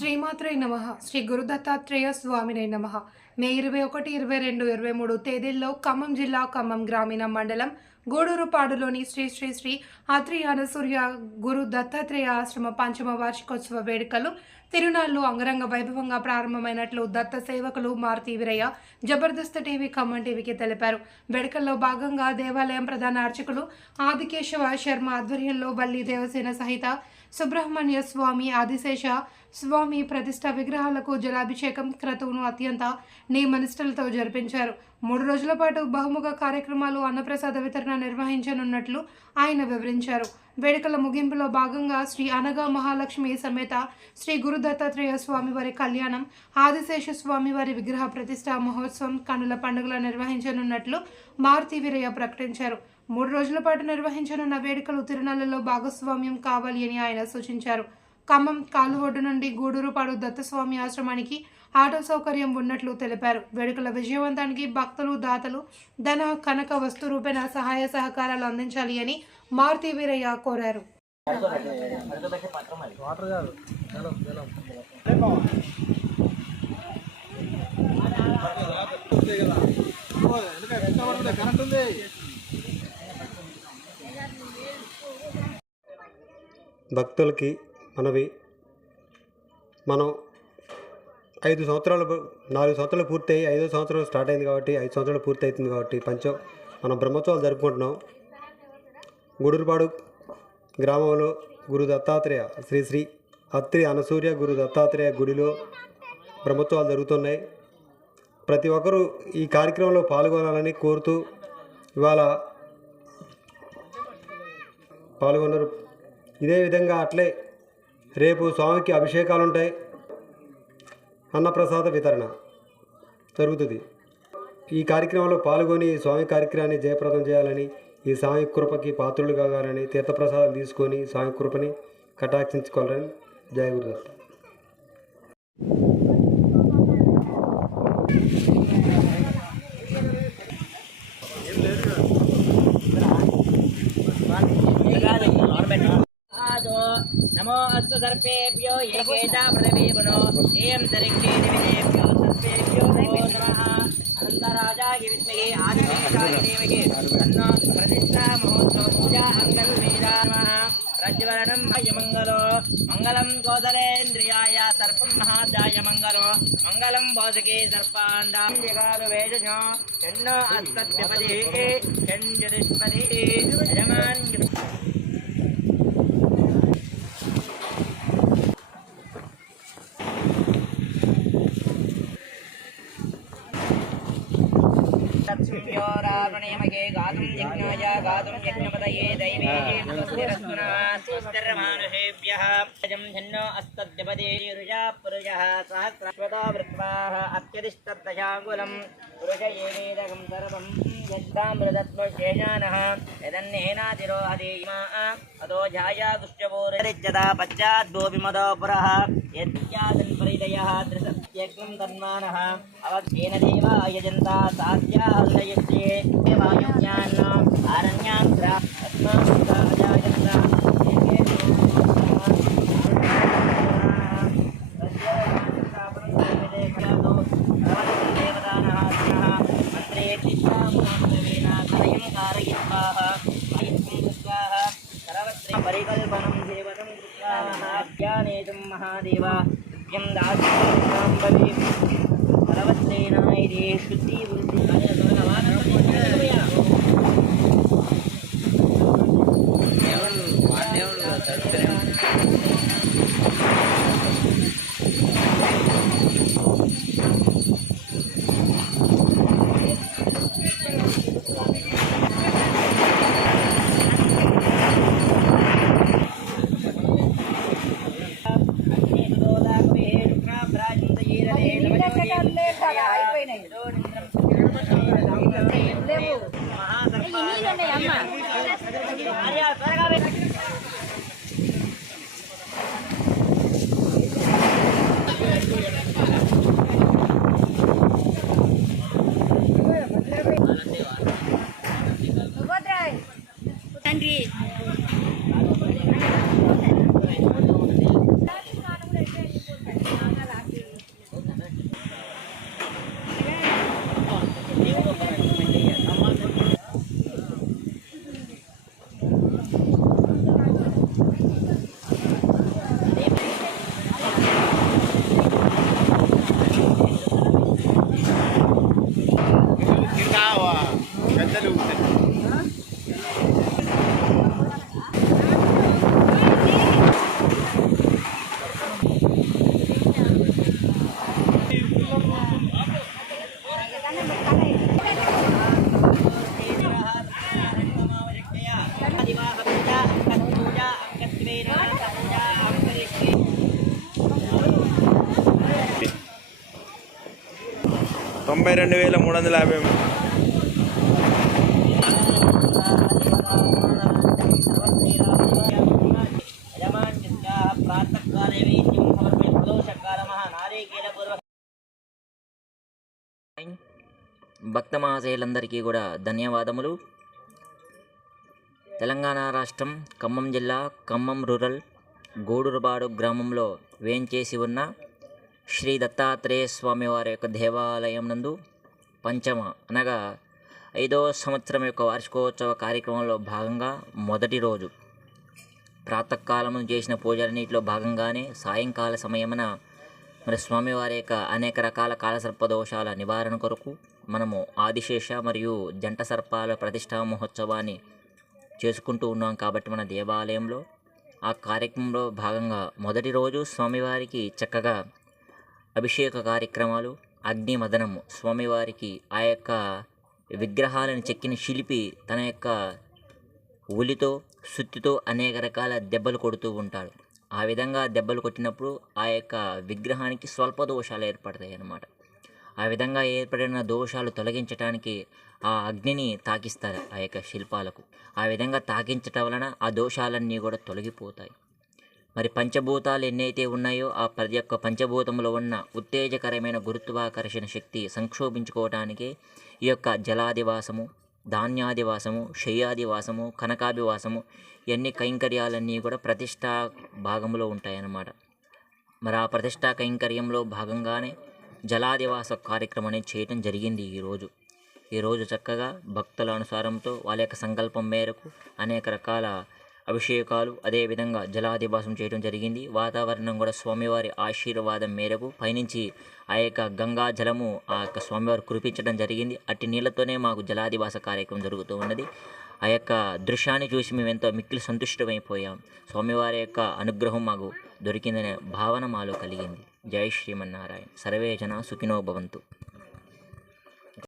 శ్రీమాత్రే నమ. శ్రీ గురు దత్తాత్రేయ స్వామినే నమ. మే ఇరవై ఒకటి ఇరవై రెండు ఇరవై మూడు తేదీల్లో ఖమ్మం జిల్లా ఖమ్మం గ్రామీణ మండలం గూడూరుపాడులోని శ్రీ శ్రీ శ్రీ అత్రి అనసూర్య గురు దత్తాత్రేయ ఆశ్రమ పంచమ వార్షికోత్సవ వేడుకలు తిరునాళ్ళు అంగరంగ వైభవంగా ప్రారంభమైనట్లు దత్త సేవకులు మారుతి వీరయ్య జబర్దస్త్ టీవీ ఖమ్మం టీవీకి తెలిపారు. వేడుకల్లో భాగంగా దేవాలయం ప్రధాన అర్చకులు ఆదికేశవ శర్మ ఆధ్వర్యంలో వల్లి దేవసేన సహిత సుబ్రహ్మణ్య స్వామి ఆదిశేష స్వామి ప్రతిష్ట విగ్రహాలకు జలాభిషేకం క్రతువును అత్యంత నియమనిష్టలతో జరిపించారు. మూడు రోజుల పాటు బహుముఖ కార్యక్రమాలు అన్నప్రసాద వితరణ నిర్వహించనున్నట్లు ఆయన వివరించారు. వేడుకల ముగింపులో భాగంగా శ్రీ అనగా మహాలక్ష్మి సమేత శ్రీ గురు దత్తాత్రేయ స్వామివారి కళ్యాణం ఆదిశేష స్వామి వారి విగ్రహ ప్రతిష్ట మహోత్సవం కనుల పండుగల నిర్వహించనున్నట్లు మారుతి వీరయ్య ప్రకటించారు. మూడు రోజుల పాటు నిర్వహించనున్న వేడుకలు తిరునాళ్ళలో భాగస్వామ్యం కావాలి అని ఆయన సూచించారు. ఖమ్మం కాలువొడ్డు నుండి గూడూరుపాడు దత్తస్వామి ఆశ్రమానికి ఆటో సౌకర్యం ఉన్నట్లు తెలిపారు. వేడుకల విజయవంతానికి భక్తులు దాతలు ధన కనక వస్తు రూపేణ సహాయ సహకారాలు అందించాలి అని మారుతి వీరయ్య కోరారు. భక్తులకి మనవి మనం ఐదు సంవత్సరాలు నాలుగు సంవత్సరాలు పూర్తయి ఐదో సంవత్సరం స్టార్ట్ అయింది కాబట్టి ఐదు సంవత్సరాలు పూర్తి అవుతుంది కాబట్టి పంచం మనం బ్రహ్మోత్సవాలు జరుపుకుంటున్నాం. గుడూరుపాడు గ్రామంలో గురు దత్తాత్రేయ శ్రీ శ్రీ అత్రి అనసూర్య గురు దత్తాత్రేయ గుడిలో బ్రహ్మోత్సవాలు జరుగుతున్నాయి. ప్రతి ఒక్కరూ ఈ కార్యక్రమంలో పాల్గొనాలని కోరుతూ ఇవాళ పాల్గొన్నారు. ఇదే విధంగా అట్లే రేపు స్వామికి అభిషేకాలు ఉంటాయి అన్నప్రసాద వితరణ జరుగుతుంది. ఈ కార్యక్రమంలో పాల్గొని స్వామి కార్యక్రమాన్ని జయప్రదం చేయాలని ఈ స్వామి కృపకి పాత్రులు కావాలని తీర్థప్రసాదం తీసుకొని స్వామి కృపని కటాక్షించుకోవాలని జయ గురుదత్త. అస్తు సర్పేభ్యో ఏకేదా పృథివీమనో ఏం దరిక్షే దివినేభ్యో సర్పేభ్యో నమో నమః అనంతరాజాయ విద్మహే ఆదిశేషాయ ధీమహి తన్నో ప్రతిష్టా మహోత్సవ పూజా అంగల్ వేదా నమః ప్రజ్వలనం మయమంగళో మంగళం గోదరేంద్రియాయ సర్పం మహాజాయ మంగళో మంగళం భోసకే సర్పాండాం యజ్ఞో రావణయమగే గాతుం యజ్ఞాయ గాతుం యజ్ఞపదయే దైవే నమస్తిరస్తునా స్వస్తిర్మానుషేభ్యః జం ధన్నో అస్తద్యపదే రుజా పురుషः సహస్రశ్వతో వృత్వాः అత్యధిష్టద్దశాంగులం పురుష ఏవేదకం సర్వం యద్దామృతత్వ శేషానः యదన్నేనాదిరో అధీమా అదో ఝాయా గుష్టవోరిచ్చదా పశ్చాద్భూమిమదో పురः. इत्यग्निं तन्मानः। अवक्षेन देव साध्या हृदयस्ये वायुज्ञान् आरण्यान्त्रा अस्मान् లేవు. తొంభై రెండు వేల మూడు వందల యాభై భక్త మహాశయులందరికీ కూడా ధన్యవాదములు. తెలంగాణ రాష్ట్రం ఖమ్మం జిల్లా ఖమ్మం రూరల్ గూడూరుబాడు గ్రామంలో వేంచేసి ఉన్న శ్రీ దత్తాత్రేయ స్వామి వారి యొక్క దేవాలయం నందు పంచమ అనగా ఐదవ సంవత్సరం యొక్క వార్షికోత్సవ కార్యక్రమంలో భాగంగా మొదటి రోజు ప్రాతకాలము చేసిన పూజలన్నింటిలో భాగంగానే సాయంకాల సమయమున మరి స్వామివారి యొక్క అనేక రకాల కాలసర్ప దోషాల నివారణ కొరకు మనము ఆదిశేష మరియు జంట సర్పాల ప్రతిష్టా మహోత్సవాన్ని చేసుకుంటూ ఉన్నాం కాబట్టి మన దేవాలయంలో ఆ కార్యక్రమంలో భాగంగా మొదటి రోజు స్వామివారికి చక్కగా అభిషేక కార్యక్రమాలు అగ్నిమదనము. స్వామివారికి ఆ యొక్క విగ్రహాలను చెక్కిన శిల్పి తన యొక్క ఉలితో సుత్తితో అనేక రకాల దెబ్బలు కొడుతూ ఉంటాడు. ఆ విధంగా దెబ్బలు కొట్టినప్పుడు ఆ యొక్క విగ్రహానికి స్వల్ప దోషాలు ఏర్పడతాయి అన్నమాట. ఆ విధంగా ఏర్పడిన దోషాలు తొలగించడానికి ఆ అగ్నిని తాకిస్తారు ఆ యొక్క శిల్పాలకు. ఆ విధంగా తాకించటం వలన ఆ దోషాలన్నీ కూడా తొలగిపోతాయి. మరి పంచభూతాలు ఎన్నైతే ఉన్నాయో ఆ ప్రతి ఒక్క పంచభూతంలో ఉన్న ఉత్తేజకరమైన గురుత్వాకర్షణ శక్తి సంక్షోభించుకోవటానికి ఈ యొక్క జలాదివాసము ధాన్యాదివాసము శయ్యాదివాసము కనకాభివాసము ఇవన్నీ కైంకర్యాలన్నీ కూడా ప్రతిష్టా భాగంలో ఉంటాయన్నమాట. మరి ఆ ప్రతిష్టా కైంకర్యంలో భాగంగానే జలాదివాస కార్యక్రమం అనేది చేయటం జరిగింది ఈరోజు ఈరోజు చక్కగా భక్తుల అనుసారంతో వాళ్ళ యొక్క సంకల్పం మేరకు అనేక రకాల అభిషేకాలు అదేవిధంగా జలాధివాసం చేయడం జరిగింది. వాతావరణం కూడా స్వామివారి ఆశీర్వాదం మేరకు పైనుంచి ఆ యొక్క గంగా జలము ఆ యొక్క స్వామివారు కురిపించడం జరిగింది. అట్టి నీళ్ళతోనే మాకు జలాదివాస కార్యక్రమం జరుగుతూ ఉన్నది. ఆ యొక్క దృశ్యాన్ని చూసి మేము ఎంతో మిక్కిలి సంతుష్టమైపోయాం. స్వామివారి యొక్క అనుగ్రహం మాకు దొరికిందనే భావన మాలో కలిగింది. జై శ్రీమన్నారాయణ. సర్వే జన సుఖినో భవంతు.